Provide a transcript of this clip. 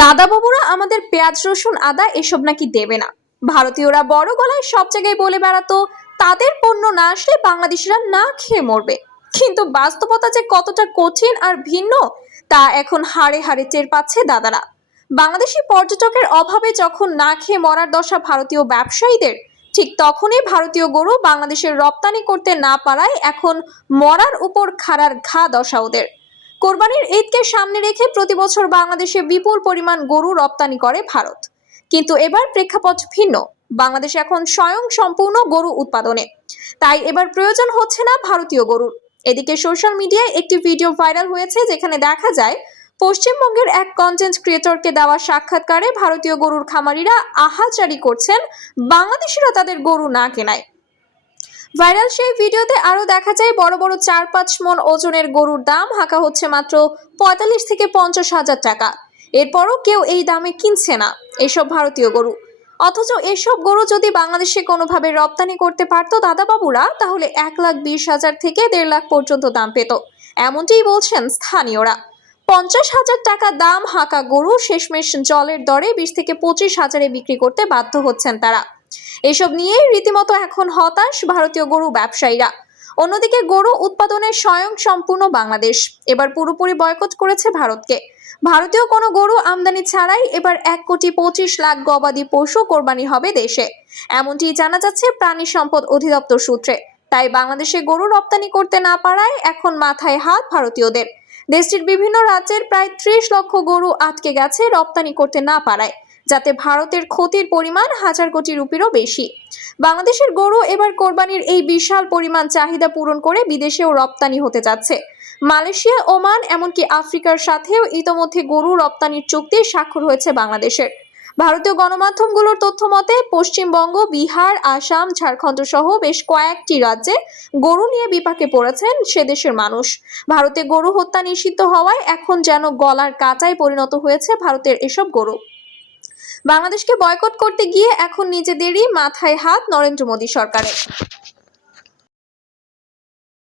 দাদা বাবুরা আমাদের পেঁয়াজ, রসুন, আদা এসব নাকি দেবে না। ভারতীয়রা বড় গলায় সব জায়গায় বলে বেড়াতো, তাদের পণ্য না আসলে বাংলাদেশিরা না খেয়ে মরবে। কিন্তু বাস্তবতা যে কতটা কঠিন আর ভিন্ন, তা এখন হাড়ে হাড়ে টের পাচ্ছে দাদারা। বাংলাদেশি পর্যটকের অভাবে যখন না খেয়ে মরার দশা ভারতীয় ব্যবসায়ীদের, ঠিক তখনই ভারতীয় গরু বাংলাদেশের রপ্তানি করতে না পারায় এখন মরার উপর খাড়ার ঘা দশা ওদের। কোরবানির ঈদকে সামনে রেখে প্রতি বছর বাংলাদেশে বিপুল পরিমাণ গরু রপ্তানি করে ভারত। কিন্তু এবার প্রেক্ষাপট ভিন্ন। বাংলাদেশ এখন স্বয়ং সম্পূর্ণ গরু উৎপাদনে। তাই এবার প্রয়োজন হচ্ছে না ভারতীয় গরুর। এদিকে সোশ্যাল মিডিয়ায় একটি ভিডিও ভাইরাল হয়েছে যেখানে দেখা যায়, পশ্চিমবঙ্গের এক কন্টেন্ট ক্রিয়েটরকে দেওয়া সাক্ষাৎকারে ভারতীয় গরুর খামারিরা আহাজারি করছেন, বাংলাদেশিরা তাদের গরু না কেনায়। ভাইরাল সেই ভিডিওতে আরও দেখা যায় বড় বড় চার পাঁচ মন ওজনের গরুর দাম। হাঁকা হচ্ছে মাত্র পঁয়তাল্লিশ থেকে পঞ্চাশ হাজার টাকা। এরপরও কেউ এই দামে কিনছে না এসব ভারতীয় গরু। অথচ এসব গরু যদি বাংলাদেশে কোনোভাবে রপ্তানি করতে পারতো দাদাবাবুরা, তাহলে এক লাখ বিশ হাজার থেকে দেড় লাখ পর্যন্ত দাম পেত। এমনটিই বলছেন স্থানীয়রা। পঞ্চাশ হাজার টাকা দাম হাঁকা গরু শেষমেশ জলের দরে বিশ থেকে পঁচিশ হাজারে বিক্রি করতে বাধ্য হচ্ছেন তারা। এসব নিয়েই রীতিমতো এখন হতাশ ভারতীয় গরু ব্যবসায়ীরা। অন্যদিকে গরু উৎপাদনে স্বয়ং সম্পূর্ণ বাংলাদেশ। এবার পুরোপুরি বয়কট করেছে ভারতকে। ভারতীয় কোনো গরু আমদানি ছাড়াই এবার এক কোটি পঁচিশ লাখ গবাদি পশু কোরবানি হবে দেশে। এমনটি জানা যাচ্ছে প্রাণী সম্পদ অধিদপ্তর সূত্রে। তাই বাংলাদেশে গরু রপ্তানি করতে না পারায় এখন মাথায় হাত ভারতীয়দের। দেশটির বিভিন্ন রাজ্যের প্রায় ত্রিশ লক্ষ গরু আটকে গেছে রপ্তানি করতে না পারায়। যাতে ভারতের ক্ষতির পরিমাণ হাজার কোটি রুপিরও বেশি। বাংলাদেশের গরু এবার কোরবানির এই বিশাল পরিমাণ চাহিদা পূরণ করে বিদেশেও রপ্তানি হতে যাচ্ছে। মালয়েশিয়া, ওমান, এমনকি আফ্রিকার সাথেও ইতোমধ্যে গরু রপ্তানির চুক্তি স্বাক্ষর হয়েছে বাংলাদেশের। ভারতীয় গণমাধ্যমগুলোর তথ্য মতে, পশ্চিমবঙ্গ, বিহার, আসাম ঝাড়খণ্ড সহ বেশ কয়েকটি রাজ্যে গরু নিয়ে বিপাকে পড়েছেন সে দেশের মানুষ। ভারতে গরু হত্যা নিষিদ্ধ হওয়ায় এখন যেন গলার কাঁচায় পরিণত হয়েছে ভারতের এসব গরু। বাংলাদেশকে বয়কট করতে গিয়ে এখন নিজেদেরই মাথায় হাত নরেন্দ্র মোদী সরকারের।